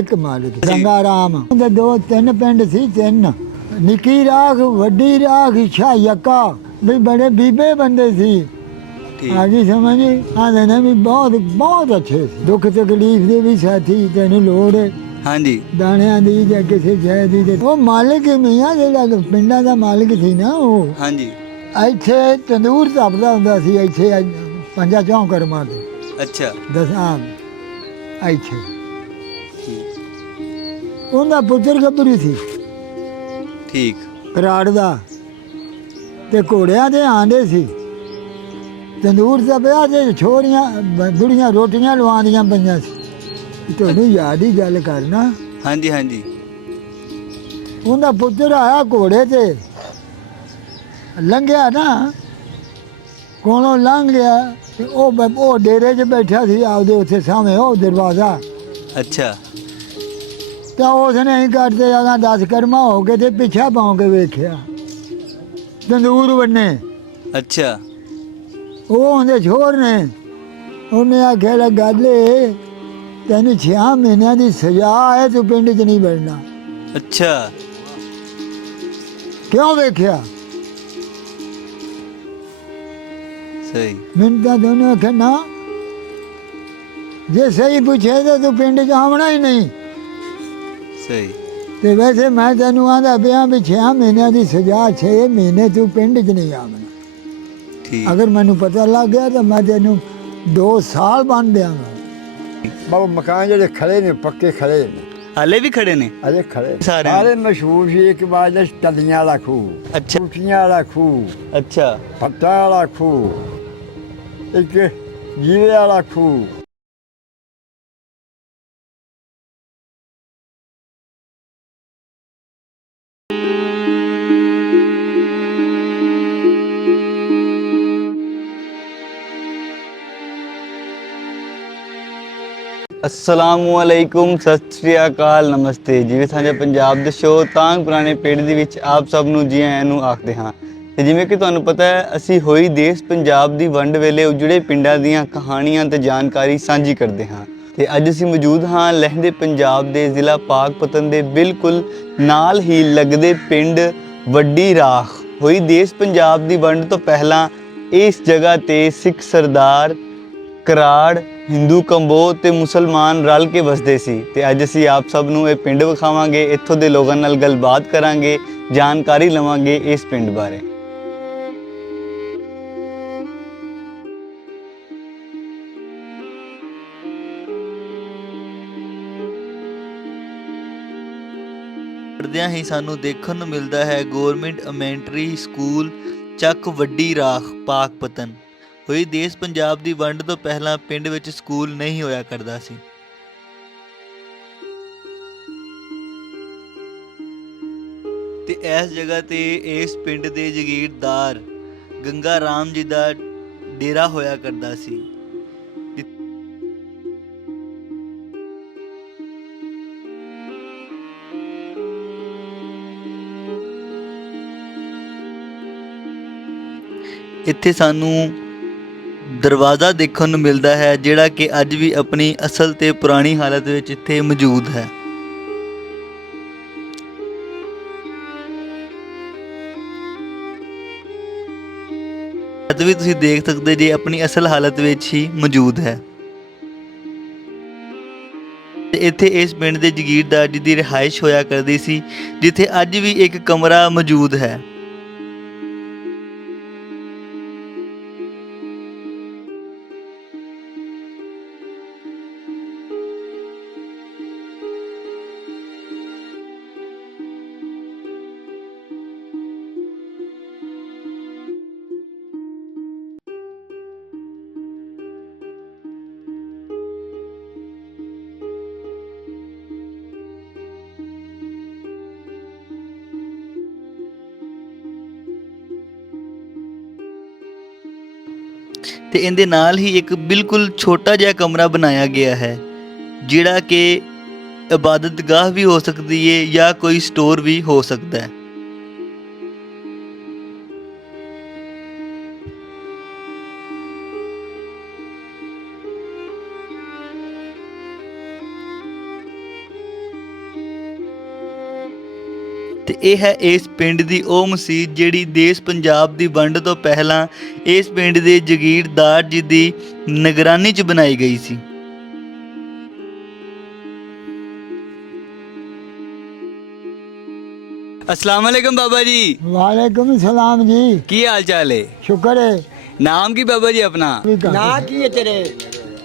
ਇੱਕ ਮਾਲਕ ਸੰਗਾ ਰਾਮ। ਉਹਦੇ ਦੋ ਤਿੰਨ ਪਿੰਡ ਸੀ ਤਿੰਨ। ਨਿੱਕੀ ਰਾਖ ਵੱਡੀ ਰਾਖ ਛਾਇਕਾ ਵੀ ਬੜੇ ਬੀਬੇ ਬੰਦੇ ਸੀ। ਆ ਗਈ ਸਮਝ ਆਦੇ ਨੇ ਵੀ ਬਹੁਤ ਬਹੁਤ ਅੱਛੇ ਸੀ। ਦੁੱਖ ਤਕਲੀਫ ਦੇ ਵੀ ਸਾਥੀ ਤੈਨੂੰ ਲੋੜ ਹੈ ਹਾਂਜੀ। ਦਾਣਿਆਂ ਦੀ ਜਾਂ ਕਿਸੇ ਸ਼ੈ ਦੀ ਤੇ ਉਹ ਮਾਲਕ ਮੀਆਂ ਜਿਹੜਾ ਪਿੰਡਾਂ ਦਾ ਮਾਲਕ ਸੀ ਨਾ ਉਹ। ਹਾਂਜੀ। ਇੱਥੇ ਤੰਦੂਰ ਤਪਦਾ ਹੁੰਦਾ ਸੀ ਇੱਥੇ ਪੰਜਾ ਚੌਂ ਕਰਮਾਂ ਤੇ ਅੱਛਾ। ਦਸਾਂ। ਇੱਥੇ। ਉਹਦਾ ਪੁੱਤਰ ਗੱਭਰੂ ਸੀ। ਠੀਕ। ਕਰਾੜ ਦਾ। ਤੇ ਘੋੜਿਆਂ ਦੇ ਆਂਦੇ ਸੀ। ਤੰਦੂਰ ਦਾ ਵਿਆਹ ਤੇ ਛੋਰੀਆਂ ਬੁੜੀਆਂ ਰੋਟੀਆਂ ਲਵਾਉਂਦੀਆਂ ਪਈਆਂ ਸੀ। ਤੁਹਾਨੂੰ ਯਾਦ ਹੀ ਗੱਲ ਕਰਨਾ। ਹਾਂਜੀ ਹਾਂਜੀ। ਉਹਦਾ ਪੁੱਤਰ ਆਇਆ ਘੋੜੇ ਤੇ। ਲੰਘਿਆ ਨਾ। ਕੋਲੋਂ ਲੰਘ ਗਿਆ ਤੇ ਉਹ ਉਹ ਡੇਰੇ 'ਚ ਬੈਠਾ ਸੀ ਆਪਦੇ ਉੱਥੇ ਸਾਹਮਣੇ ਉਹ ਦਰਵਾਜ਼ਾ। ਅੱਛਾ। ਤਾਂ ਉਸਨੇ ਹੀ ਕਰਦੇ ਆਗਾ 10 ਕਰਮਾ ਹੋ ਕੇ ਤੇ ਪਿੱਛਾ ਪਾਉ ਕੇ ਵੇਖਿਆ। ਤੰਦੂਰ ਬੰਨੇ। ਅੱਛਾ। ਉਹ ਉਹਦੇ ਛੋਰ ਨੇ। ਉਹਨੇ ਆਖਿਆ ਲੈ ਗੱਲ ਏ ਤੈਨੂੰ 6 ਮਹੀਨਿਆਂ ਦੀ ਸਜ਼ਾ ਹੈ ਤੂੰ ਪਿੰਡ 'ਚ ਨਹੀਂ ਬੈਠਣਾ ਅੱਛਾ। ਕਿਉਂ ਵੇਖਿਆ? ਸਹੀ। ਮੈਨੂੰ ਤਾਂ ਦੋਨੋਂ ਆਖਿਆ ਨਾ ਜੇ ਸਹੀ ਪੁੱਛੇ ਤਾਂ ਤੂੰ ਪਿੰਡ 'ਚ ਆਉਣਾ ਹੀ ਨਹੀਂ। ਸਹੀ। ਤੇ ਵੈਸੇ ਮੈਂ ਤੈਨੂੰ ਆਂਦਾ ਪਿਆ ਵੀ 6 ਮਹੀਨਿਆਂ ਦੀ ਸਜ਼ਾ 6 ਮਹੀਨੇ ਤੂੰ ਪਿੰਡ 'ਚ ਨਹੀਂ ਆਉਣਾ ਠੀਕ। ਅਗਰ ਮੈਨੂੰ ਪਤਾ ਲੱਗ ਗਿਆ ਤਾਂ ਮੈਂ ਤੈਨੂੰ 2 ਸਾਲ ਬੰਨ ਦਿਆਂਗਾ। ਬਾਬਾ ਮਕਾਨ ਜਿਹੜੇ ਖੜੇ ਨੇ ਪੱਕੇ ਖੜੇ ਨੇ। ਹਾਲੇ ਵੀ ਖੜੇ ਨੇ? ਅਜੇ ਖੜੇ ਸਾਰੇ? ਸਾਰੇ ਮਸ਼ਹੂਰ ਸੀ ਇੱਕ ਬਾਅਦ ਦਾ ਟੱਲੀਆਂ ਵਾਲਾ ਖੂਹ। ਅੱਛਾ। ਟੂਟੀਆਂ ਵਾਲਾ ਖੂਹ। ਅੱਛਾ। ਫੱਟਾ ਵਾਲਾ ਖੂਹ। ਇੱਕ ਜੀਵੇ ਵਾਲਾ ਖੂਹ। ਅਸਲਾਮੁਅਲੈਕੁਮ, ਸਤਿ ਸ਼੍ਰੀ ਅਕਾਲ, ਨਮਸਤੇ। ਜਿਵੇਂ ਸਾਂਝਾ ਪੰਜਾਬ ਦੇ ਸ਼ੋਅ ਤਾਂਗ ਪੁਰਾਣੇ ਪਿੰਡ ਦੇ ਵਿੱਚ ਆਪ ਸਭ ਨੂੰ ਜੀ ਆਇਆਂ ਨੂੰ ਆਖਦੇ ਹਾਂ। ਤੇ ਜਿਵੇਂ ਕਿ ਤੁਹਾਨੂੰ ਪਤਾ ਹੈ, ਅਸੀਂ ਹੋਈ ਦੇਸ਼ ਪੰਜਾਬ ਦੀ ਵੰਡ ਵੇਲੇ ਉਜੜੇ ਪਿੰਡਾਂ ਦੀਆਂ ਕਹਾਣੀਆਂ ਤੇ ਜਾਣਕਾਰੀ ਸਾਂਝੀ ਕਰਦੇ ਹਾਂ। ਤੇ ਅੱਜ ਅਸੀਂ ਮੌਜੂਦ ਹਾਂ ਲਹਿੰਦੇ ਪੰਜਾਬ ਦੇ ਜ਼ਿਲ੍ਹਾ ਪਾਕਪਤਨ ਦੇ ਬਿਲਕੁਲ ਨਾਲ ਹੀ ਲੱਗਦੇ ਪਿੰਡ ਵੱਡੀ ਰਾਖ। ਹੋਈ ਦੇਸ਼ ਪੰਜਾਬ ਦੀ ਵੰਡ ਤੋਂ ਪਹਿਲਾਂ ਇਸ ਜਗ੍ਹਾ ਤੇ ਸਿੱਖ ਸਰਦਾਰ ਕਰਾੜ, ਹਿੰਦੂ ਕੰਬੋ ਤੇ ਮੁਸਲਮਾਨ ਰਲ ਕੇ ਵਸਦੇ ਸੀ ਤੇ ਅੱਜ ਅਸੀਂ ਆਪ ਸਭ ਨੂੰ ਇਹ ਪਿੰਡ ਵਿਖਾਵਾਂਗੇ, ਇੱਥੋਂ ਦੇ ਲੋਕਾਂ ਨਾਲ ਗੱਲਬਾਤ ਕਰਾਂਗੇ, ਜਾਣਕਾਰੀ ਲਵਾਂਗੇ ਇਸ ਪਿੰਡ ਬਾਰੇ। ਪੜਦਿਆਂ ਹੀ ਸਾਨੂੰ ਦੇਖਣ ਨੂੰ ਮਿਲਦਾ ਹੈ ਗਵਰਨਮੈਂਟ ਐਮੈਂਟਰੀ ਸਕੂਲ ਚੱਕ ਵੱਡੀ ਰਾਖ ਪਾਕਪਤਨ ਹੋਈ ਦੇਸ਼ ਪੰਜਾਬ ਦੀ ਵੰਡ ਤੋਂ ਪਹਿਲਾਂ ਪਿੰਡ ਵਿੱਚ ਸਕੂਲ ਨਹੀਂ ਹੋਇਆ ਕਰਦਾ ਸੀ। ਤੇ ਇਸ ਜਗ੍ਹਾ ਤੇ ਇਸ ਪਿੰਡ ਦੇ ਜਗੀਰਦਾਰ ਗੰਗਾ ਰਾਮ ਜੀ ਦਾ ਡੇਰਾ ਹੋਇਆ ਕਰਦਾ ਸੀ। ਇੱਥੇ ਸਾਨੂੰ ਦਰਵਾਜ਼ਾ ਦੇਖਣ ਨੂੰ ਮਿਲਦਾ ਹੈ, ਜਿਹੜਾ ਕਿ ਅੱਜ ਵੀ ਆਪਣੀ ਅਸਲ ਤੇ ਪੁਰਾਣੀ ਹਾਲਤ ਵਿੱਚ ਇੱਥੇ ਮੌਜੂਦ ਹੈ। ਅੱਜ ਵੀ ਤੁਸੀਂ ਦੇਖ ਸਕਦੇ ਜੇ ਆਪਣੀ ਅਸਲ ਹਾਲਤ ਵਿੱਚ ਹੀ ਮੌਜੂਦ ਹੈ। ਤੇ ਇੱਥੇ ਇਸ ਪਿੰਡ ਦੇ ਜਗੀਰਦਾਰ ਜੀ ਦੀ ਰਿਹਾਇਸ਼ ਹੋਇਆ ਕਰਦੀ ਸੀ, ਜਿੱਥੇ ਅੱਜ ਵੀ ਇੱਕ ਕਮਰਾ ਮੌਜੂਦ ਹੈ। ਤੇ ਇਹਦੇ ਨਾਲ ਹੀ ਇੱਕ ਬਿਲਕੁਲ ਛੋਟਾ ਜਿਹਾ ਕਮਰਾ ਬਣਾਇਆ ਗਿਆ ਹੈ, ਜਿਹੜਾ ਕਿ ਇਬਾਦਤਗਾਹ ਵੀ ਹੋ ਸਕਦੀ ਹੈ ਜਾਂ ਕੋਈ ਸਟੋਰ ਵੀ ਹੋ ਸਕਦਾ ਹੈ। ਤੇ ਇਹ ਹੈ ਇਸ ਪਿੰਡ ਦੀ ਉਹ ਮਸਜਿਦ ਜਿਹੜੀ ਦੇਸ਼ ਪੰਜਾਬ ਦੀ ਵੰਡ ਤੋਂ ਪਹਿਲਾਂ ਇਸ ਪਿੰਡ ਦੇ ਜਗੀਰਦਾਰ ਜੀ ਦੀ ਨਿਗਰਾਨੀ 'ਚ ਬਣਾਈ ਗਈ ਸੀ। ਅਸਲਾਮ ਵਾਲੇਕਮ ਬਾਬਾ ਜੀ। ਵਾਲੇਕੁਮ ਸਲਾਮ ਜੀ। ਕੀ ਹਾਲ ਚਾਲ ਹੈ ਸ਼ੁਕਰ ਹੈ ਨਾਮ ਕੀ ਬਾਬਾ ਜੀ ਆਪਣਾ? ਨਾ ਕੀ ਹੈ ਤੇਰੇ?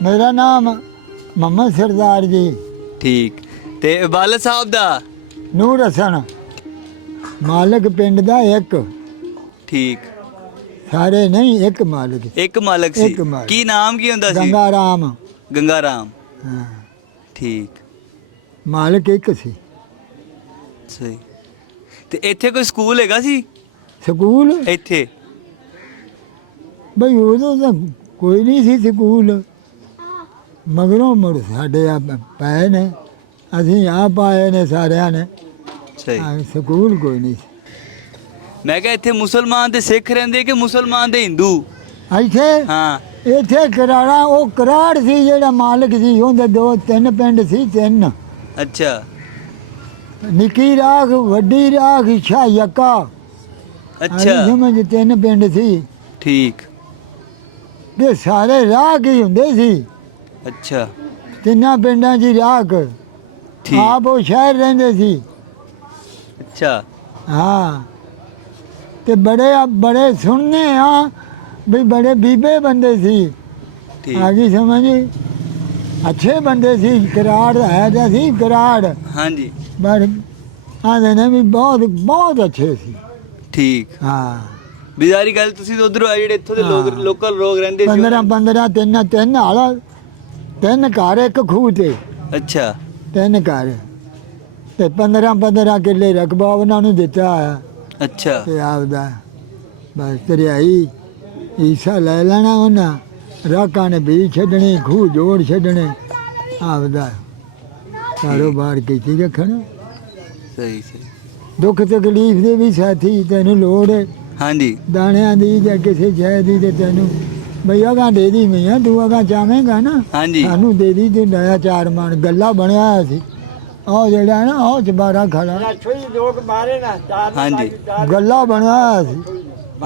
ਮੇਰਾ ਨਾਮ ਮੁਹੰਮਦ ਸਰਦਾਰ ਜੀ। ਠੀਕ। ਤੇ ਵਾਲਦ ਸਾਹਿਬ ਦਾ? ਨੂਰ ਹਸਨ। ਮਾਲਕ ਪਿੰਡ ਦਾ ਇੱਕ। ਠੀਕ। ਸਾਰੇ ਨਹੀਂ ਇੱਕ ਮਾਲਕ ਇੱਕ ਮਾਲਕ ਸੀ। ਇੱਕ ਮਾਲਕ। ਕੀ ਨਾਮ ਕੀ ਹੁੰਦਾ ਸੀ? ਗੰਗਾ ਰਾਮ ਗੰਗਾ ਰਾਮ ਹਾਂ। ਠੀਕ। ਮਾਲਕ ਇੱਕ ਸੀ। ਸਹੀ। ਤੇ ਇੱਥੇ ਕੋਈ ਸਕੂਲ ਹੈਗਾ ਸੀ? ਸਕੂਲ? ਇੱਥੇ। ਬਈ ਉਦੋਂ ਤਾਂ ਕੋਈ ਨਹੀਂ ਸੀ ਸਕੂਲ। ਮਗਰੋਂ ਮੁੜ ਸਾਡੇ ਆ ਪਏ ਨੇ। ਅਸੀਂ ਆਪ ਆਏ ਨੇ ਸਾਰਿਆਂ ਨੇ। ਹਾਂ, ਸਕੂਲ ਕੋਈ ਨਹੀਂ। ਮੈਂ ਕਿਹਾ ਇੱਥੇ ਮੁਸਲਮਾਨ ਤੇ ਸਿੱਖ ਰਹਿੰਦੇ ਕਿ ਮੁਸਲਮਾਨ ਤੇ ਹਿੰਦੂ? ਇੱਥੇ? ਹਾਂ। ਇੱਥੇ ਕਰਾੜਾ ਉਹ ਕਰਾੜ ਸੀ ਜਿਹੜਾ ਮਾਲਕ ਸੀ ਉਹਦੇ ਦੋ ਤਿੰਨ ਪਿੰਡ ਸੀ ਤਿੰਨ। ਅੱਛਾ। ਨਿੱਕੀ ਰਾਖ ਵੱਡੀ ਰਾਖ ਛਾ ਯੱਕਾ ਅੱਛਾ। ਸਮਝ ਤਿੰਨ ਪਿੰਡ ਸੀ। ਠੀਕ। ਤੇ ਸਾਰੇ ਰਾਖ ਹੀ ਹੁੰਦੇ ਸੀ। ਅੱਛਾ। ਤਿੰਨਾਂ ਪਿੰਡਾਂ ਹੀ ਰਾਖ। ਠੀਕ। ਆਪ ਉਹ ਸ਼ਹਿਰ ਰਹਿੰਦੇ ਸੀ। ਅੱਛਾ। ਹਾਂ। ਤੇ ਬੜੇ ਬੜੇ ਸੁਣਨੇ ਆ ਵੀ ਬੜੇ ਬੀਬੇ ਬੰਦੇ ਸੀ। ਆ ਠੀਕ ਗਈ ਸਮਝ? ਅੱਛੇ ਬੰਦੇ ਸੀ ਕਰਾੜ ਹੈ ਤਾਂ ਸੀ ਕਰਾੜ ਹਾਂਜੀ। ਪਰ ਆਦੇ ਨੇ ਵੀ ਬਹੁਤ ਬਹੁਤ ਅੱਛੇ ਸੀ। ਠੀਕ। ਹਾਂ। ਬਿਜ਼ਾਰੀ ਗੱਲ ਤੁਸੀਂ ਤਾਂ ਉਧਰੋਂ ਆਏ ਜਿਹੜੇ ਇੱਥੋਂ ਦੇ ਲੋਕ। ਲੋਕਲ ਲੋਕ ਰਹਿੰਦੇ ਸੀ। 15 15 ਤਿੰਨ ਤਿੰਨ ਹਾਲ ਤਿੰਨ ਘਰ ਇੱਕ ਖੂਹ ਤੇ। ਅੱਛਾ। ਤਿੰਨ ਘਰ। ਤੇ 15 15 ਕਿੱਲੇ ਰਕਬਾ ਉਹਨਾਂ ਨੂੰ ਦਿੱਤਾ ਆ ਅੱਛਾ। ਤੇ ਆਪਦਾ ਬਸ ਤਰਿਆਈ ਈਸਾ ਲੈ ਲੈਣਾ ਉਹਨਾਂ ਰਾਕਾਂ ਨੇ ਵੀ ਛੱਡਣੇ ਖੂਹ ਜੋੜ ਛੱਡਣੇ ਆਪਦਾ ਕਾਰੋਬਾਰ ਕੀਤੀ ਰੱਖਣਾ। ਸਹੀ ਸਹੀ। ਦੁੱਖ ਤਕਲੀਫ ਦੇ ਵੀ ਸਾਥੀ ਤੈਨੂੰ ਲੋੜ ਹੈ। ਹਾਂਜੀ। ਦਾਣਿਆਂ ਦੀ ਜਾਂ ਕਿਸੇ ਸ਼ੈ ਦੀ ਤੇ ਤੈਨੂੰ ਬਈ ਅਗਾਂ ਦੇ ਦੀ ਮੀਆਂ ਤੂੰ ਅਗਾਂ ਚਾਹਵੇਂਗਾ ਨਾ। ਹਾਂਜੀ। ਸਾਨੂੰ ਦੇ ਦੀ ਤੇ ਨਇਆ ਚਾਰ ਮਣ। ਗੱਲਾ ਬਣਿਆ ਸੀ। ਉਹ ਜਿਹੜਾ ਨਾ ਉਹ ਚਬਾਰਾ ਖੜਾ ਛੋਈ ਲੋਕ ਮਾਰੇ ਨਾ ਚਾਰ ਹਾਂਜੀ। ਗੱਲਾ ਸੀ।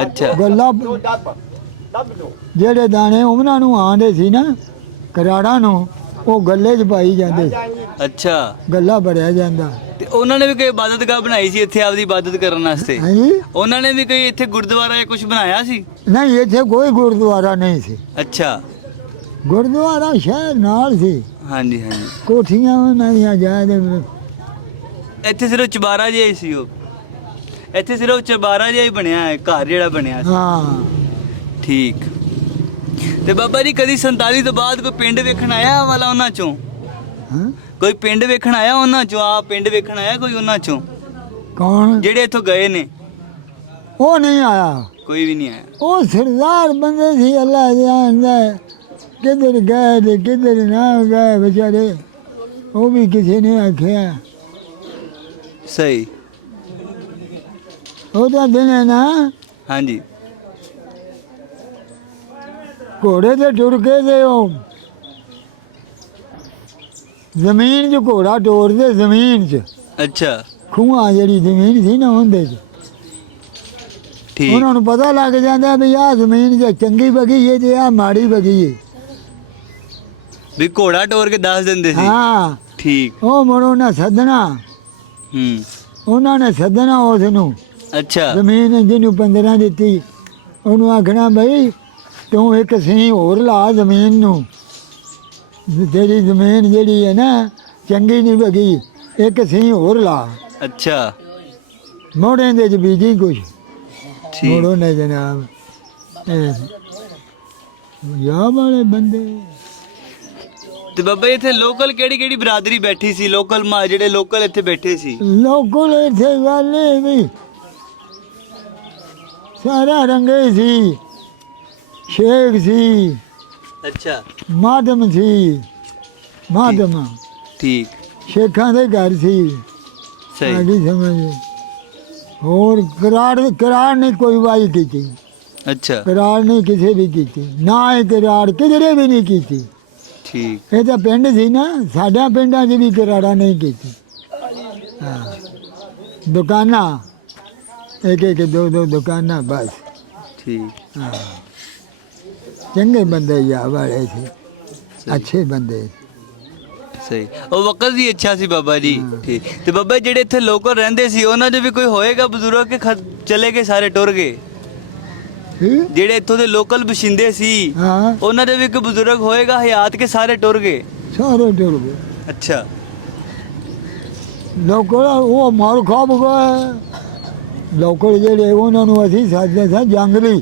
ਅੱਛਾ। ਗੱਲਾ ਦੱਬ ਦੱਬ ਦੋ ਜਿਹੜੇ ਦਾਣੇ ਉਹਨਾਂ ਨੂੰ ਆਂਦੇ ਸੀ ਨਾ ਕਰਾੜਾਂ ਨੂੰ ਉਹ ਗੱਲੇ 'ਚ ਪਾਈ ਜਾਂਦੇ। ਅੱਛਾ। ਗੱਲਾ ਭਰਿਆ ਜਾਂਦਾ। ਤੇ ਉਹਨਾਂ ਨੇ ਵੀ ਕੋਈ ਇਬਾਦਤਗਾਹ ਬਣਾਈ ਸੀ ਇੱਥੇ ਆਪਦੀ ਇਬਾਦਤ ਕਰਨ ਵਾਸਤੇ? ਹਾਂਜੀ ਉਹਨਾਂ ਨੇ ਵੀ ਕੋਈ ਇੱਥੇ ਗੁਰਦੁਆਰਾ ਜਾਂ ਕੁਝ ਬਣਾਇਆ ਸੀ? ਨਹੀਂ ਇੱਥੇ ਕੋਈ ਗੁਰਦੁਆਰਾ ਨਹੀਂ ਸੀ। ਅੱਛਾ। ਗੁਰਦੁਆਰਾ ਸ਼ਹਿਰ ਨਾਲ ਸੀ। ਹਾਂਜੀ ਹਾਂਜੀ। ਕੋਠੀਆਂ ਉਹਨਾਂ ਦੀਆਂ ਜਾ ਦੇ ਇੱਥੇ ਸਿਰਫ ਚਬਾਰਾ ਜਿਹਾ ਹੀ ਸੀ ਉਹ। ਇੱਥੇ ਸਿਰਫ ਚਬਾਰਾ ਜਿਹਾ ਹੀ ਬਣਿਆ ਹੈ ਘਰ ਜਿਹੜਾ ਬਣਿਆ ਸੀ। ਹਾਂ। ਠੀਕ। ਤੇ ਬਾਬਾ ਜੀ ਕਦੀ 47 ਤੋਂ ਬਾਅਦ ਕੋਈ ਪਿੰਡ ਵੇਖਣ ਆਇਆ ਵਾਲਾ ਉਹਨਾਂ ਚੋਂ? ਹਾਂ? ਕੋਈ ਪਿੰਡ ਵੇਖਣ ਆਇਆ ਉਹਨਾਂ ਚੋਂ? ਆ ਪਿੰਡ ਵੇਖਣ ਆਇਆ ਕੋਈ ਉਹਨਾਂ ਚੋਂ? ਕੌਣ? ਜਿਹੜੇ ਇੱਥੋਂ ਗਏ ਨੇ। ਉਹ ਨਹੀਂ ਆਇਆ। ਕੋਈ ਵੀ ਨਹੀਂ ਆਇਆ। ਉਹ ਸਰਦਾਰ ਬੰਦੇ ਸੀ ਅੱਲਾ ਜਾਣਦਾ ਹੈ। ਕਿੱਧਰ ਗਏ ਤੇ ਕਿੱਧਰ ਨਾ ਗਏ ਵਿਚਾਰੇ? ਉਹ ਵੀ ਕਿਸੇ ਨੇ ਆਖਿਆ। ਸਹੀ। ਉਹਦਾ ਦਿਨ ਹੈ ਨਾ। ਹਾਂਜੀ। ਘੋੜੇ ਤੇ ਟੁਰ ਕੇ ਤੇ ਉਹ ਜ਼ਮੀਨ 'ਚ ਘੋੜਾ ਟੋਰਦੇ ਜ਼ਮੀਨ 'ਚ। ਅੱਛਾ। ਖੂਹਾਂ ਜਿਹੜੀ ਜ਼ਮੀਨ ਸੀ ਨਾ ਉਹਦੇ 'ਚ। ਠੀਕ। ਉਹਨਾਂ ਨੂੰ ਪਤਾ ਲੱਗ ਜਾਂਦਾ ਵੀ ਆਹ ਜ਼ਮੀਨ 'ਚ ਚੰਗੀ ਬਗੀ ਹੈ ਤੇ ਆਹ ਮਾੜੀ ਬਗੀ ਹੈ ਵੀ ਘੋੜਾ ਟੋਰ ਕੇ ਦੱਸ ਦਿੰਦੇ ਸੀ। ਹਾਂ। ਠੀਕ। ਉਹ ਮਰੋ ਨਾ ਸੱਦਣਾ। ਹੂੰ। ਉਹਨਾਂ ਨੇ ਸੱਦਣਾ ਉਸ ਨੂੰ। ਅੱਛਾ। ਜ਼ਮੀਨ ਜਿਹਨੂੰ 15 ਦਿੱਤੀ। ਉਹਨੂੰ ਆਖਣਾ ਬਈ ਤੂੰ ਇੱਕ ਸੀ ਹੋਰ ਲਾ ਜ਼ਮੀਨ ਨੂੰ। ਤੇਰੀ ਜ਼ਮੀਨ ਜਿਹੜੀ ਹੈ ਨਾ ਚੰਗੀ ਨਹੀਂ ਬਗੀ। ਇੱਕ ਸੀ ਹੋਰ ਲਾ। ਅੱਛਾ। ਮੋੜੇ ਦੇ ਚ ਬੀਜੀ ਕੁਛ। ਠੀਕ। ਮੋੜੋ ਨੇ ਜਨਾਬ। ਯਾ ਵਾਲੇ ਬੰਦੇ। ਤੇ ਬਾਬਾ ਜੀ ਇੱਥੇ ਲੋਕਲ ਕਿਹੜੀ ਕਿਹੜੀ ਬਰਾਦਰੀ ਬੈਠੀ ਸੀ? ਲੋਕਲ ਮਾ ਜਿਹੜੇ ਲੋਕਲ ਇੱਥੇ ਬੈਠੇ ਸੀ? ਲੋਕਲ ਇੱਥੇ ਗੱਲ ਵੀ ਸਾਰਾ ਰੰਗੇ ਸੀ। ਸ਼ੇਖ ਸੀ। ਅੱਛਾ। ਮਾਧਮ ਸੀ। ਮਾਧਮ। ਠੀਕ। ਸ਼ੇਖਾਂ ਦੇ ਘਰ ਸੀ। ਸਹੀ। ਸਮਝ। ਹੋਰ ਕਰਾਰ ਕਰਾਰ ਨਹੀਂ ਕੋਈ ਵਾਈ ਕੀਤੀ। ਅੱਛਾ। ਕਰਾਰ ਨਹੀਂ ਕਿਸੇ ਵੀ ਕੀਤੀ। ਨਾ ਇਹ ਕਰਾਰ ਕਿਧਰੇ ਵੀ ਨਹੀਂ ਕੀਤੀ। ਠੀਕ। ਇਹ ਤਾਂ ਪਿੰਡ ਸੀ ਨਾ ਸਾਡਾ ਪਿੰਡਾਂ 'ਚ ਵੀ ਕਰਾੜਾ ਨਹੀਂ ਕੀਤੀ। ਹਾਂ। ਦੁਕਾਨਾਂ ਇੱਕ ਇੱਕ ਦੋ ਦੋ ਦੁਕਾਨਾਂ ਬਸ। ਠੀਕ। ਹਾਂ। ਚੰਗੇ ਬੰਦੇ ਯਾ ਵਾਲੇ ਸੀ। ਅੱਛੇ ਬੰਦੇ ਸਹੀ। ਉਹ ਵਕਤ ਵੀ ਅੱਛਾ ਸੀ ਬਾਬਾ ਜੀ। ਠੀਕ। ਤੇ ਬਾਬਾ ਜਿਹੜੇ ਇੱਥੇ ਲੋਕਲ ਰਹਿੰਦੇ ਸੀ ਉਹਨਾਂ ਦੇ ਵੀ ਕੋਈ ਹੋਏਗਾ ਬਜ਼ੁਰਗ ਕਿ ਚਲੇ ਗਏ ਸਾਰੇ ਟੁਰ ਗਏ? ਜਿਹੜੇ ਇੱਥੋਂ ਦੇ ਲੋਕਲ ਬਸ਼ਿੰਦੇ ਸੀ ਹਾਂ। ਉਹਨਾਂ ਦੇ ਵੀ ਕੋਈ ਬਜ਼ੁਰਗ ਹੋਏਗਾ ਹਯਾਤ ਕੇ ਸਾਰੇ ਟੁਰ ਗਏ। ਸਾਰੇ ਟੁਰ ਗਏ। ਅੱਛਾ। ਲੋਕਲ ਉਹ ਮਾਰ ਖਾਬ ਗਏ। ਲੋਕਲ ਜਿਹੜੇ ਉਹਨਾਂ ਨੂੰ ਅਸੀਂ ਸਾਜਦੇ ਸਾਂ ਜੰਗਲੀ।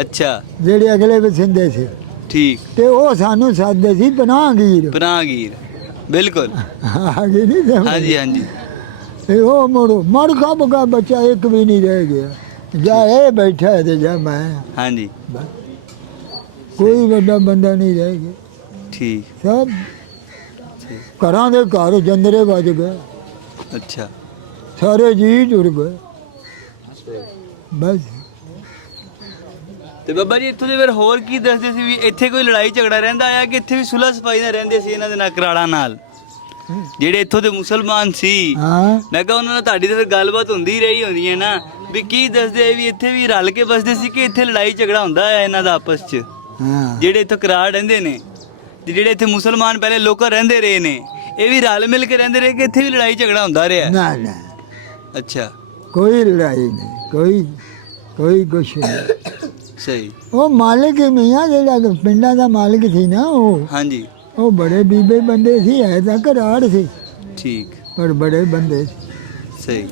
ਅੱਛਾ। ਜਿਹੜੇ ਅਗਲੇ ਵਸਿੰਦੇ ਸੀ। ਠੀਕ। ਤੇ ਉਹ ਸਾਨੂੰ ਸਾਜਦੇ ਸੀ ਪਨਾਹਗੀਰ। ਪਨਾਹਗੀਰ। ਬਿਲਕੁਲ। ਨਹੀਂ? ਹਾਂਜੀ ਹਾਂਜੀ। ਤੇ ਉਹ ਮੁੜ ਮਰ ਖਾਬ ਗਿਆ ਬੱਚਾ ਇੱਕ ਵੀ ਨਹੀਂ ਰਹਿ ਗਿਆ। ਜਾ ਇਹ ਬੈਠਾ ਹੈ ਤੇ ਜਾ ਮੈਂ। ਹਾਂਜੀ। ਕੋਈ ਵੱਡਾ ਬੰਦਾ ਨਹੀਂ ਰਹਿ ਗਿਆ। ਠੀਕ। ਸਭ ਘਰਾਂ ਦੇ ਘਰ ਜੰਦਰੇ ਵੱਜ ਗਏ। ਅੱਛਾ। ਸਾਰੇ ਜੀ ਜੁੜ ਗਏ। ਬਸ। ਤੇ ਬਾਬਾ ਜੀ ਇੱਥੋਂ ਦੇ ਫਿਰ ਹੋਰ ਕੀ ਦੱਸਦੇ ਸੀ ਵੀ ਇੱਥੇ ਕੋਈ ਲੜਾਈ ਝਗੜਾ ਰਹਿੰਦਾ ਆ ਕਿ ਇੱਥੇ ਵੀ ਸੁਲਹ ਸਫ਼ਾਈ ਨਾਲ ਰਹਿੰਦੇ ਸੀ ਇਹਨਾਂ ਦੇ ਨਾਲ ਕਰਾੜਾ ਨਾਲ? ਜਿਹੜੇ ਇੱਥੋਂ ਦੇ ਮੁਸਲਮਾਨ ਸੀ ਹਾਂ। ਮੈਂ ਕਿਹਾ ਉਹਨਾਂ ਨਾਲ ਤੁਹਾਡੀ ਤਾਂ ਗੱਲਬਾਤ ਹੁੰਦੀ ਰਹੀ ਹੁੰਦੀ ਹੈ ਨਾ। ਵੀ ਕੀ ਦੱਸਦੇ ਵੀ ਇੱਥੇ ਵੀ ਰਲ ਕੇ ਬਸਦੇ ਸੀ ਕਿ ਇੱਥੇ ਲੜਾਈ ਝਗੜਾ ਹੁੰਦਾ ਹੈ ਇਹਨਾਂ ਦਾ ਆਪਸ 'ਚ? ਹਾਂ। ਜਿਹੜੇ ਇੱਥੋਂ ਕਰਾੜ ਰਹਿੰਦੇ ਨੇ ਤੇ ਜਿਹੜੇ ਇੱਥੇ ਮੁਸਲਮਾਨ ਪਹਿਲੇ ਲੋਕਾਂ ਰਹਿੰਦੇ ਰਹੇ ਨੇ ਇਹ ਵੀ ਰਲ ਮਿਲ ਕੇ ਰਹਿੰਦੇ ਰਹੇ ਕਿ ਇੱਥੇ ਵੀ ਲੜਾਈ ਝਗੜਾ ਹੁੰਦਾ ਰਿਹਾ? ਨਾ ਨਾ। ਅੱਛਾ। ਕੋਈ ਲੜਾਈ ਨਹੀਂ ਕੋਈ ਕੋਈ ਕੁਛ ਨਹੀਂ। ਸਹੀ। ਉਹ ਮਾਲਕ ਹੀ ਮੀਆਂ ਜਿਹੜਾ ਪਿੰਡਾਂ ਦਾ ਮਾਲਕ ਸੀ ਨਾ ਉਹ। ਹਾਂਜੀ। ਉਹ ਬੜੇ ਬੀਬੇ ਬੰਦੇ ਸੀ ਐ ਤਾਂ ਘਰਾੜ ਸੀ। ਠੀਕ। ਪਰ ਬੜੇ ਬੰਦੇ ਸੀ। ਸਹੀ।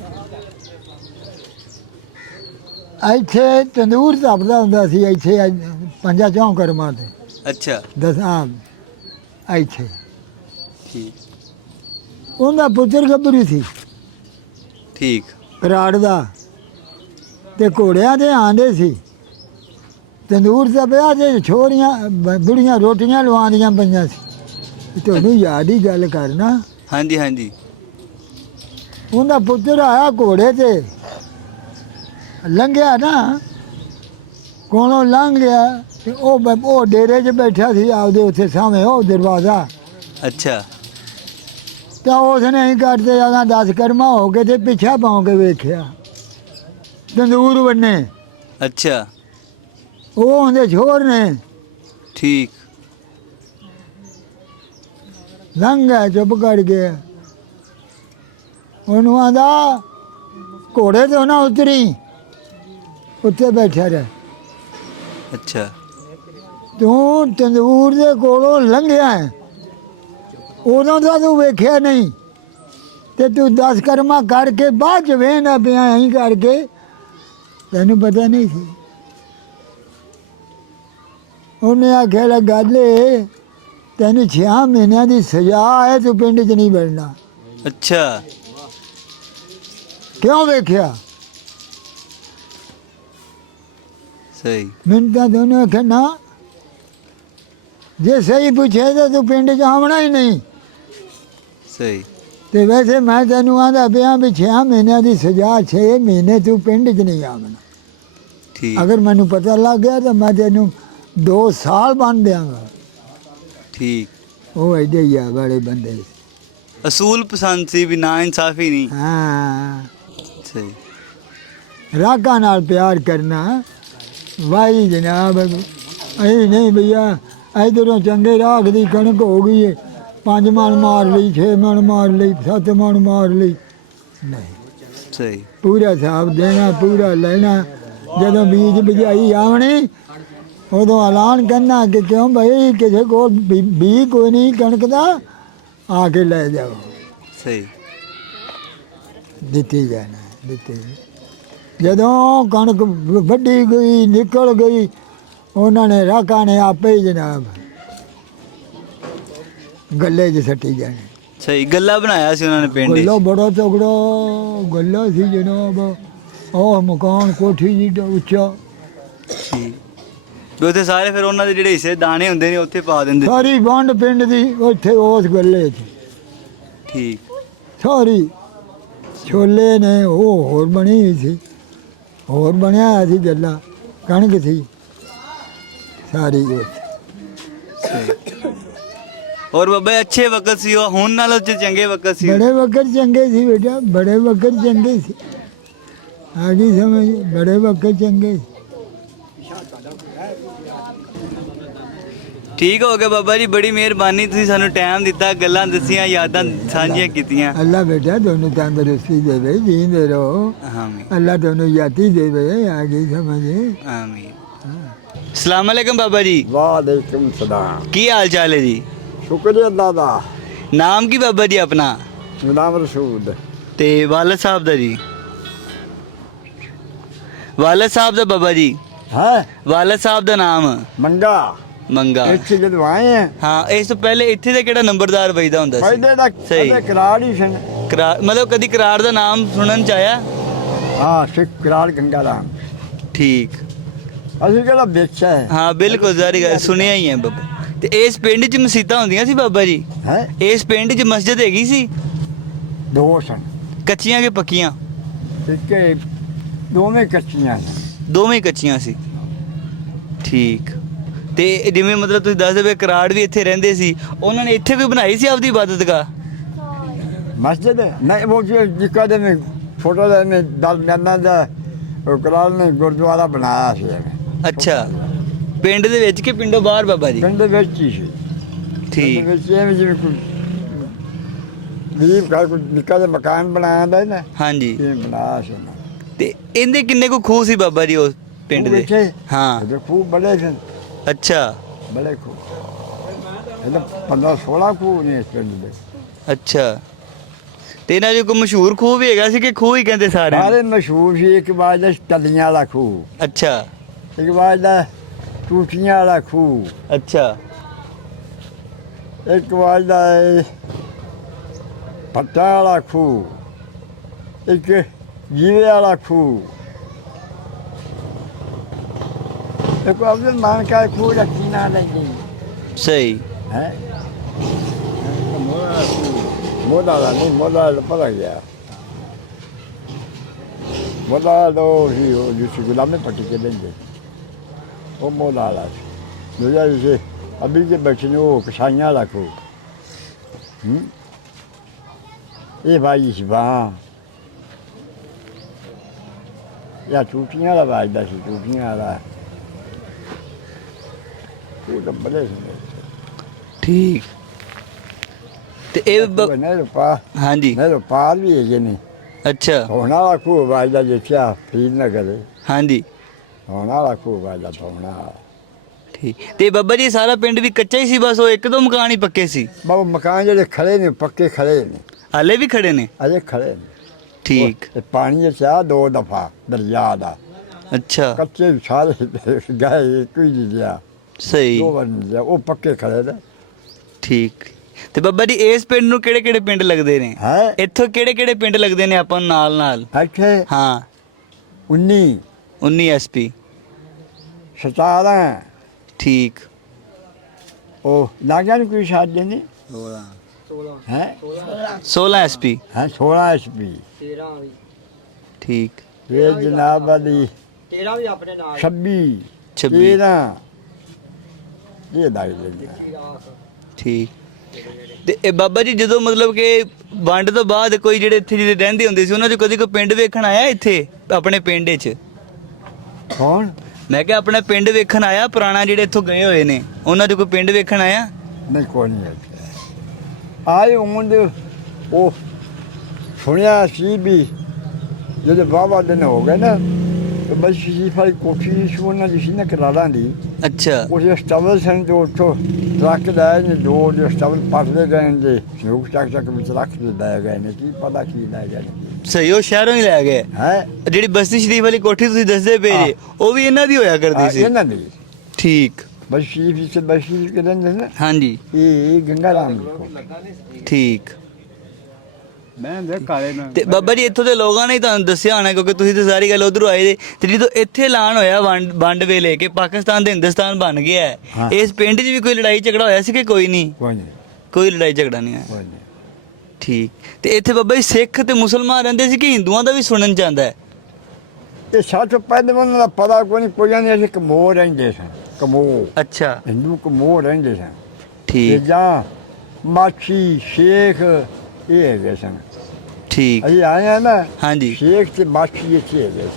ਇੱਥੇ ਤੰਦੂਰ ਤਪਦਾ ਹੁੰਦਾ ਸੀ ਇੱਥੇ ਅੱਜ ਪੰਜਾ ਚੌਂ ਕਰਮਾਂ ਤੇ। ਅੱਛਾ। ਦਸਾਂ ਇੱਥੇ। ਠੀਕ। ਉਹਦਾ ਪੁੱਤਰ ਗੱਭਰੂ ਸੀ। ਠੀਕ। ਘਰਾੜ ਦਾ। ਤੇ ਘੋੜਿਆਂ ਦੇ ਆਂਦੇ ਸੀ। ਤੰਦੂਰ ਤਪਿਆ ਤੇ ਛੋਰੀਆਂ ਬ- ਬੁੜੀਆਂ ਰੋਟੀਆਂ ਲਵਾਉਂਦੀਆਂ ਪਈਆਂ ਸੀ। ਤੁਹਾਨੂੰ ਯਾਦ ਹੀ ਗੱਲ ਕਰਨਾ। ਹਾਂਜੀ ਹਾਂਜੀ। ਉਹਦਾ ਪੁੱਤਰ ਆਇਆ ਘੋੜੇ ਤੇ। ਲੰਘਿਆ ਨਾ। ਕੋਲੋਂ ਲੰਘ ਗਿਆ ਤੇ ਉਹ ਬ- ਉਹ ਡੇਰੇ 'ਚ ਬੈਠਾ ਸੀ ਆਪਦੇ ਉੱਥੇ ਸਾਹਮਣੇ ਉਹ ਦਰਵਾਜ਼ਾ। ਅੱਛਾ। ਤਾਂ ਉਸਨੇ ਹੀ ਕਰਦੇ ਜਾਗਾ 10 ਕਰਮਾ ਹੋ ਕੇ ਤੇ ਪਿੱਛਾ ਪਾਉ ਕੇ ਵੇਖਿਆ। ਤੰਦੂਰ ਬੰਨੇ। ਅੱਛਾ। ਉਹ ਉਹਦੇ ਛੋਰ ਨੇ। ਠੀਕ। ਲੰਘ ਚੁੱਪ ਕਰ ਗਿਆ। ਉਹਨੂੰ ਆਂਦਾ ਘੋੜੇ ਤੋਂ ਨਾ ਉਤਰੀ। ਉੱਤੇ ਬੈਠਾ ਰਹਿ। ਅੱਛਾ। ਤੂੰ ਤੰਦੂਰ ਦੇ ਕੋਲੋਂ ਲੰਘਿਆ ਹੈ। ਉਦੋਂ ਤਾਂ ਤੂੰ ਵੇਖਿਆ ਨਹੀਂ। ਤੇ ਤੂੰ 10 ਕਰਮਾ ਕਰਕੇ ਬਾਅਦ ਚ ਵੇਖਣਾ ਪਿਆ ਐਂ ਕਰਕੇ। ਤੈਨੂੰ ਪਤਾ ਨਹੀਂ ਸੀ। ਉਹਨੇ ਆਖਿਆ ਲੈ ਗੱਲ ਏ। ਤੈਨੂੰ 6 ਮਹੀਨਿਆਂ ਦੀ ਸਜ਼ਾ ਹੈ ਤੂੰ ਪਿੰਡ 'ਚ ਨਹੀਂ ਬੈਠਣਾ ਅੱਛਾ। ਕਿਉਂ ਵੇਖਿਆ? ਸਹੀ। ਤਾਂ ਦੋਨੋਂ ਨਾ ਜੇ ਸਹੀ ਪੁੱਛੇ ਤਾਂ ਤੂੰ ਪਿੰਡ 'ਚ ਆਉਣਾ ਹੀ ਨਹੀਂ। ਸਹੀ। ਤੇ ਵੈਸੇ ਮੈਂ ਤੈਨੂੰ ਆਂਦਾ ਪਿਆ ਵੀ 6 ਮਹੀਨਿਆਂ ਦੀ ਸਜ਼ਾ 6 ਮਹੀਨੇ ਤੂੰ ਪਿੰਡ 'ਚ ਨਹੀਂ ਆਵਣਾ। ਠੀਕ। ਅਗਰ ਮੈਨੂੰ ਪਤਾ ਲੱਗ ਗਿਆ ਤਾਂ ਮੈਂ ਤੈਨੂੰ 2 ਸਾਲ ਬੰਨ ਦਿਆਂਗਾ। ਠੀਕ। ਉਹ ਐਡੇ ਹੀ ਆ ਬੜੇ ਬੰਦੇ। ਅਸੂਲ ਪਸੰਦ ਸੀ ਵੀ ਨਾ ਇਨਸਾਫੀ ਨਹੀਂ। ਹਾਂ। ਸਹੀ। ਰਾਗਾ ਨਾਲ ਪਿਆਰ ਕਰਨਾ। ਵਾਈ ਜਨਾਬ ਅਸੀਂ ਨਹੀਂ ਭਈਆ ਇਧਰੋਂ ਚੰਗੇ ਰਾਗ ਦੀ ਕਣਕ ਹੋ ਗਈ ਏ। ਪੰਜ ਮਣ ਮਾਰ ਲਈ ਛੇ ਮਣ ਮਾਰ ਲਈ ਸੱਤ ਮਣ ਮਾਰ ਲਈ। ਨਹੀਂ। ਸਹੀ। ਪੂਰਾ ਹਿਸਾਬ ਦੇਣਾ ਪੂਰਾ ਲੈਣਾ। ਜਦੋਂ ਬੀਜ ਬਿਜਾਈ ਆਵਣੀ ਉਦੋਂ ਐਲਾਨ ਕਰਨਾ ਕਿ ਕਿਉਂ ਭਾਈ ਕਿਸੇ ਕੋਲ ਬੀ ਕੋਈ ਨਹੀਂ ਕਣਕ ਦਾ ਆ ਕੇ ਲੈ ਜਾਓ। ਸਹੀ। ਦਿੱਤੀ ਜਾਣਾ ਦਿੱਤੀ। ਜਦੋਂ ਕਣਕ ਵ- ਵੱਢੀ ਗਈ ਨਿਕਲ ਗਈ ਉਹਨਾਂ ਨੇ ਰਾਖਾ ਨੇ ਆਪੇ ਹੀ ਜਨਾਬ ਗੱਲੇ 'ਚ ਸੱਟੀ ਜਾਣੀ। ਸਹੀ ਗੱਲਾ ਬਣਾਇਆ ਸੀ ਉਹਨਾਂ ਨੇ ਪਿੰਡ ਗੱਲਾ ਵਿੱਚ ਬੜਾ ਤਗੜਾ ਗੱਲਾ ਸੀ ਜਨਾਬ। ਉਹ ਮਕਾਨ ਕੋਠੀ ਜੀ ਉੱਚਾ। ਵੀ ਉੱਥੇ ਸਾਰੇ ਫਿਰ ਉਹਨਾਂ ਦੇ ਜਿਹੜੇ ਹਿੱਸੇ ਦਾਣੇ ਹੁੰਦੇ ਨੇ ਉੱਥੇ ਪਾ ਦਿੰਦੇ ਸਾਰੀ ਵੰਡ ਪਿੰਡ ਦੀ ਉੱਥੇ ਉਸ ਗੱਲੇ ਠੀਕ। ਸਾਰੀ ਛੋਲੇ ਨੇ ਉਹ ਹੋਰ ਬਣੀ ਸੀ। ਹੋਰ ਬਣਿਆ ਸੀ ਗੱਲਾ ਕਣਕ ਸੀ। ਸਾਰੀ ਉੱਥੇ ਔਰ ਬਾਬਾ ਅੱਛੇ ਵਕਤ ਸੀ ਉਹ ਹੁਣ ਨਾਲੋਂ ਚ ਚੰਗੇ ਵਕਤ ਸੀ। ਬੜੇ ਵਕਤ ਚੰਗੇ ਸੀ ਬੇਟਾ ਬੜੇ ਵਕਤ ਚੰਗੇ ਸੀ। ਆ ਗਈ ਸਮਝ ਬੜੇ ਵਕਤ ਚੰਗੇ ਸੀ। ਠੀਕ ਹੋ ਗਿਆ ਬਾਬਾ ਜੀ ਬੜੀ ਮਿਹਰਬਾਨੀ ਤੁਸੀਂ ਸਾਨੂੰ ਟਾਈਮ ਦਿੱਤਾ ਗੱਲਾਂ ਦੱਸੀਆਂ ਯਾਦਾਂ ਸਾਂਝੀਆਂ ਕੀਤੀਆਂ। ਅੱਲਾ ਬੇਟਾ ਤੁਹਾਨੂੰ ਤੰਦਰੁਸਤੀ ਦੇਵੇ ਜੀਂਦੇ ਰਹੋ। ਆਮੀਨ। ਅੱਲਾ ਤੁਹਾਨੂੰ ਯਾਤੀ ਦੇਵੇ ਆ ਗਈ ਸਮਝੇ। ਆਮੀਨ। ਸਲਾਮ ਅਲੈਕਮ ਬਾਬਾ ਜੀ। ਵਾਲੇਕਮ ਸਲਾਮ। ਕੀ ਹਾਲ ਚਾਲ ਹੈ ਜੀ? ਸ਼ੁਕਰ ਹੈ ਅੱਲਾ ਦਾ। ਨਾਮ ਕੀ ਬਾਬਾ ਜੀ ਆਪਣਾ? ਨਾਮ ਰਸੂਦ। ਤੇ ਵਾਲਦ ਸਾਹਿਬ ਦਾ ਜੀ। ਵਾਲਦ ਸਾਹਿਬ ਦਾ ਬਾਬਾ ਜੀ। ਹੈ? ਵਾਲਦ ਸਾਹਿਬ ਦਾ ਨਾਮ। ਮੰਗਾ। ਮੰਗਾ। ਇੱਥੇ ਜਦੋਂ ਆਏ ਆ। ਹਾਂ ਇਸ ਤੋਂ ਪਹਿਲੇ ਇੱਥੇ ਦਾ ਕਿਹੜਾ ਨੰਬਰਦਾਰ ਵਜਦਾ ਹੁੰਦਾ ਸੀ? ਪਹਿਲੇ ਦਾ ਸਹੀ। ਕਦੇ ਕਰਾਰ ਹੀ ਸਨ ਕਰਾਰ ਮਤਲਬ ਕਦੀ ਕਰਾਰ ਦਾ ਨਾਮ ਸੁਣਨ ਚ ਆਇਆ? ਹਾਂ ਸਿੱਖ ਕਰਾਰ ਗੰਗਾ ਰਾਮ। ਠੀਕ। ਅਸੀਂ ਕਿਹੜਾ ਵੇਚਿਆ ਹੈ? ਹਾਂ ਬਿਲਕੁਲ ਜ਼ਾਰੀ ਗੱਲ ਸੁਣਿਆ ਹੀ ਹੈ ਬਾਬਾ। ਤੇ ਇਸ ਪਿੰਡ 'ਚ ਮਸੀਤਾਂ ਹੁੰਦੀਆਂ ਸੀ ਬਾਬਾ ਜੀ? ਹੈ? ਇਸ ਪਿੰਡ 'ਚ ਮਸਜਿਦ ਹੈਗੀ ਸੀ? ਦੋ ਸਨ। ਕੱਚੀਆਂ ਕਿ ਪੱਕੀਆਂ? ਇੱਕ ਦੋਵੇਂ ਕੱਚੀਆਂ ਸਨ। ਦੋਵੇਂ ਕੱਚੀਆਂ ਸੀ। ਠੀਕ। ਤੇ ਜਿਵੇਂ ਮਤਲਬ ਤੁਸੀਂ ਦੱਸਦੇ ਪਏ ਕਰਾੜ ਵੀ ਇੱਥੇ ਰਹਿੰਦੇ ਸੀ ਉਹਨਾਂ ਨੇ ਇੱਥੇ ਕੋਈ ਬਣਾਈ ਸੀ ਆਪਦੀ ਇਬਾਦਤਗਾਹ ਮਸਜਿਦ? ਨਹੀਂ ਉਹ ਜਿੱਕਾ ਦੇ ਨੇ ਫੋਟੋ ਦੇ ਨੇ ਦਲ ਨੰਨਾ ਦਾ ਉਹ ਨੇ ਗੁਰਦੁਆਰਾ ਬਣਾਇਆ ਸੀ। ਅੱਛਾ। ਪਿੰਡ ਦੇ ਵਿੱਚ ਕਿ ਪਿੰਡੋਂ ਬਾਹਰ ਬਾਬਾ ਜੀ? ਪਿੰਡ ਦੇ ਵਿੱਚ ਹੀ ਸੀ। ਪਿੰਡ ਠੀਕ। ਵਿੱਚ ਐਵੇਂ ਜਿਵੇਂ ਕੋਈ ਗਰੀਬ ਘਰ ਕੋਈ ਨਿੱਕਾ ਜਿਹਾ ਮਕਾਨ ਬਣਾਇਆ ਦਾ ਨਾ ਹਾਂਜੀ। ਇਹ ਬਣਾਇਆ ਸੀ ਉਹਨਾਂ। ਤੇ ਇਹਦੇ ਕਿੰਨੇ ਕੁ ਖੂਹ ਸੀ ਬਾਬਾ ਜੀ ਉਸ ਪਿੰਡ ਦੇ? ਹਾਂ। ਇਹਦੇ ਖੂਬ ਬੜੇ ਸਨ। ਅੱਛਾ। ਬੜੇ ਖੂਬ ਇਹਦਾ 15 16 ਖੂਬ ਨੇ ਇਸ ਪਿੰਡ ਦੇ। ਅੱਛਾ। ਤੇ ਇਹਨਾਂ ਜੋ ਕੋਈ ਮਸ਼ਹੂਰ ਖੂਹ ਵੀ ਹੈਗਾ ਸੀ ਕਿ ਖੂਹ ਹੀ ਕਹਿੰਦੇ ਸਾਰੇ? ਸਾਰੇ ਮਸ਼ਹੂਰ ਸੀ ਇੱਕ ਬਾਜ ਦਾ ਟੱਲੀਆਂ ਵਾਲਾ ਖੂਹ। ਅੱਛਾ। ਇੱਕ ਬਾਜ ਦਾ ਟੂਟੀਆਂ ਵਾਲਾ ਖੂਹ। ਅੱਛਾ। ਇੱਕ ਬਾਜ ਦਾ ਇਹ ਪੱਟਾਂ ਵਾਲਾ ਖੂਹ। ਇੱਕ ਜੀਵੇ ਵਾਲਾ ਖੂਹ। ਇੱਕ ਅਬਦੁਲ ਮਾਨ ਕਾ ਦਾ ਕੀ ਨਾਂ ਲੈਂਦੇ ਸਹੀ। ਹੈ? ਮੋਦਾ ਦਾ ਨਹੀਂ ਮੋਦਾ ਦਾ ਪਤਾ ਗਿਆ ਮੋਦਾ ਦਾ ਉਹ ਹੀ ਉਹ ਜਿਸ ਗੁਲਾਮੇ ਪੱਟੀ ਕੇ ਲੈਂਦੇ। ਉਹ ਮੋਦਾ ਸੀ। ਦੂਜਾ ਜਿਸੇ ਅਭੀ ਕੇ ਬੱਚੇ ਨੇ ਉਹ ਕਸਾਈਆਂ ਕੋ ਹੂੰ? ਇਹ ਭਾਈ ਸੀ ਬਾਂ ਯਾ ਟੂਟੀਆਂ ਵਾਲਾ ਵਾਜਦਾ ਸੀ ਟੂਟੀਆਂ ਵਾਲਾ। ਉਹ ਤਾਂ ਬੜੇ ਸੀ। ਠੀਕ। ਤੇ ਇਹ ਬ- ਨੇ ਰੁਪਾ ਹਾਂਜੀ। ਨੇ ਰੁਪਾ ਵੀ ਹੈਗੇ ਨੇ। ਅੱਛਾ। ਹੋਣਾ ਵਾਲਾ ਖੂਹ ਵਾਜਦਾ ਜਿੱਥਿਆ ਫੀਲ ਨਾ ਕਰੇ ਹਾਂਜੀ। ਹੋਣਾ ਵਾਲਾ ਖੂਹ ਵਾਜਦਾ ਹੋਣਾ ਠੀਕ। ਤੇ ਬੱਬਾ ਜੀ ਸਾਰਾ ਪਿੰਡ ਵੀ ਕੱਚਾ ਹੀ ਸੀ ਬਸ ਉਹ ਇੱਕ ਦੋ ਮਕਾਨ ਹੀ ਪੱਕੇ ਸੀ? ਬਾਬਾ ਮਕਾਨ ਜਿਹੜੇ ਖੜੇ ਨੇ ਪੱਕੇ ਖੜੇ ਨੇ। ਹਾਲੇ ਵੀ ਖੜੇ ਨੇ? ਅਜੇ ਖੜੇ ਨੇ। ਠੀਕ। ਤੇ ਪਾਣੀ ਚ ਆ ਦੋ ਦਫਾ ਦਰਿਆ ਦਾ। ਅੱਛਾ। ਕੱਚੇ ਸਾਰੇ ਗਏ ਕੋਈ ਨਹੀਂ ਗਿਆ। ਸਹੀ। ਦੋ ਵਾਰ ਗਿਆ ਉਹ ਪੱਕੇ ਖੜੇ ਨੇ। ਠੀਕ। ਤੇ ਬੱਬਾ ਜੀ ਇਸ ਪਿੰਡ ਨੂੰ ਕਿਹੜੇ ਕਿਹੜੇ ਪਿੰਡ ਲੱਗਦੇ ਨੇ? ਹੈ? ਇੱਥੋਂ ਕਿਹੜੇ ਕਿਹੜੇ ਪਿੰਡ ਲੱਗਦੇ ਨੇ ਆਪਾਂ ਨੂੰ ਨਾਲ ਨਾਲ? ਇੱਥੇ ਹਾਂ। 19 19 ਐਸਪੀ 17 ਠੀਕ। ਉਹ ਲੱਗਿਆ ਨਹੀਂ ਕੋਈ ਸਾਜੇ ਨੇ 16 ਹੈ? 16 ਐਸਪੀ ਹਾਂ 16 ਐਸਪੀ ਠੀਕ। ਇਹ ਜਨਾਬ ਅਲੀ 13 ਵੀ ਆਪਣੇ ਨਾਲ। 26 26 13 ਇਹ ਲੱਗ ਜਾਂਦੇ ਠੀਕ। ਤੇ ਇਹ ਬਾਬਾ ਜੀ ਜਦੋਂ ਮਤਲਬ ਕਿ ਵੰਡ ਤੋਂ ਬਾਅਦ ਕੋਈ ਜਿਹੜੇ ਇੱਥੇ ਜਿਹੜੇ ਰਹਿੰਦੇ ਹੁੰਦੇ ਸੀ ਉਹਨਾਂ ਚੋਂ ਕਦੀ ਕੋਈ ਪਿੰਡ ਵੇਖਣ ਆਇਆ ਇੱਥੇ ਆਪਣੇ ਪਿੰਡ 'ਚ? ਕੌਣ? ਮੈਂ ਕਿਹਾ ਆਪਣਾ ਪਿੰਡ ਵੇਖਣ ਆਇਆ ਪੁਰਾਣਾ ਜਿਹੜੇ ਇੱਥੋਂ ਗਏ ਹੋਏ ਨੇ ਉਹਨਾਂ ਚੋਂ ਕੋਈ ਪਿੰਡ ਵੇਖਣ ਆਇਆ? ਨਹੀਂ ਕੋਈ ਨਹੀਂ ਇੱਥੇ ਆਏ ਹੁੰਦੇ ਉਹ ਸੁਣਿਆ ਸੀ ਵੀ ਜਦੋਂ ਬਾਬਾ ਦਿਨ ਹੋ ਗਏ ਨਾ ਤੇ ਬਸ ਜੀ ਫਾਈ ਕੋਠੀ ਸੀ ਉਹਨਾਂ ਦੀ ਸੀ ਨਾ ਕਰਾਲਾਂ ਦੀ। ਅੱਛਾ। ਉਹਦੇ ਸਟਾਵਲ ਸਨ ਜੋ ਉੱਥੋਂ ਟਰੱਕ ਲੈ ਨੇ ਦੋ ਦੇ ਸਟਾਵਲ ਪੱਟਦੇ ਗਏ ਨੇ ਸੂਕ ਚੱਕ ਚੱਕ ਵਿੱਚ ਰੱਖ ਦੇ ਲੈ ਗਏ ਨੇ। ਕੀ ਪਤਾ ਕੀ ਲੈ ਗਏ ਸਹੀ ਉਹ ਸ਼ਹਿਰੋਂ ਹੀ ਲੈ ਗਏ। ਹੈ? ਜਿਹੜੀ ਬਸਤੀ ਸ਼ਰੀਫ ਵਾਲੀ ਕੋਠੀ ਤੁਸੀਂ ਦੱਸਦੇ ਪਏ ਜੇ ਉਹ ਵੀ ਇਹਨਾਂ ਦੀ ਹੋਇਆ ਕਰਦੀ ਸੀ? ਇਹਨਾਂ ਦੀ। ਠੀਕ। ਬਸ ਸ਼ੀਫ ਵਿੱਚ ਬਸ ਸ਼ੀਫ ਕੇ ਰਹਿੰਦੇ ਨੇ? ਹਾਂਜੀ। ਇਹ ਗੰਗਾ ਰਾਮ। ਠੀਕ। ਮੈਂ ਦੇ ਕਾਲੇ ਨਾ ਤੇ ਬਾਬਾ ਜੀ ਇੱਥੋਂ ਦੇ ਲੋਕਾਂ ਨੇ ਹੀ ਤੁਹਾਨੂੰ ਦੱਸਿਆ ਹੋਣਾ ਕਿਉਂਕਿ ਤੁਸੀਂ ਤਾਂ ਸਾਰੀ ਗੱਲ ਉਧਰੋਂ ਆਏ ਦੇ ਤੇ ਜਦੋਂ ਇੱਥੇ ਐਲਾਨ ਹੋਇਆ ਵੰਡ ਵੰਡ ਵੇਲੇ ਕਿ ਪਾਕਿਸਤਾਨ ਤੇ ਹਿੰਦੁਸਤਾਨ ਬਣ ਗਿਆ ਹੈ, ਹਾਂ। ਇਸ ਪਿੰਡ 'ਚ ਵੀ ਕੋਈ ਲੜਾਈ ਝਗੜਾ ਹੋਇਆ ਸੀ ਕਿ ਕੋਈ ਨਹੀਂ? ਕੋਈ ਨਹੀਂ। ਕੋਈ ਲੜਾਈ ਝਗੜਾ ਨਹੀਂ ਹੋਇਆ। ਕੋਈ ਨਹੀਂ। ਠੀਕ। ਤੇ ਇੱਥੇ ਬਾਬਾ ਜੀ ਸਿੱਖ ਤੇ ਮੁਸਲਮਾਨ ਰਹਿੰਦੇ ਸੀ ਕਿ ਹਿੰਦੂਆਂ ਦਾ ਵੀ ਸੁਣਨ ਚ ਆਉਂਦਾ ਹੈ? ਇਹ ਸੱਚ ਪਹਿਲੇ ਮੈਨੂੰ ਦਾ ਪਤਾ ਕੋਈ ਨਹੀਂ ਕੋਈ ਨਹੀਂ ਅਸੀਂ ਕਮੋ ਰਹਿੰਦੇ ਸਨ ਕਮੋ ਅੱਛਾ। ਹਿੰਦੂ ਕਮੋ ਰਹਿੰਦੇ ਸਨ ਤੇ ਠੀਕ ਜਾਂ ਮਾਛੀ ਸ਼ੇਖ ਇਹ ਹੈਗੇ ਸਨ। ਠੀਕ। ਅਸੀਂ ਆਏ ਆ ਨਾ ਹਾਂਜੀ। ਸ਼ੇਖ ਤੇ ਮਾਛੀ ਇੱਥੇ ਹੈਗੇ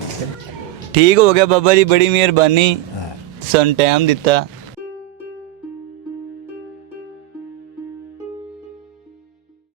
ਠੀਕ ਹੋ ਗਿਆ ਬਾਬਾ ਜੀ ਬੜੀ ਮਿਹਰਬਾਨੀ। ਸਾਨੂੰ ਟਾਈਮ ਦਿੱਤਾ।